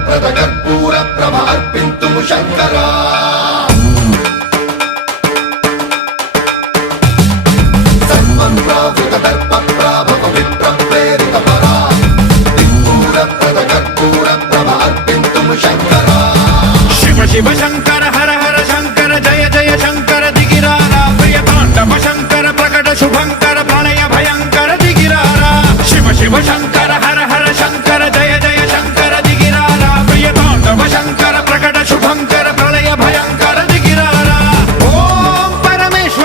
ప్రద కర్పూర ప్రభ అర్పింతుము శంకరా సన్మన్రావృత దర్ప ప్రాభవ విప్ర ప్రేరిత పరా దిక్పూర ప్రద కర్పూర ప్రభ అర్పింతుము శంకరా శివ శివ శంకర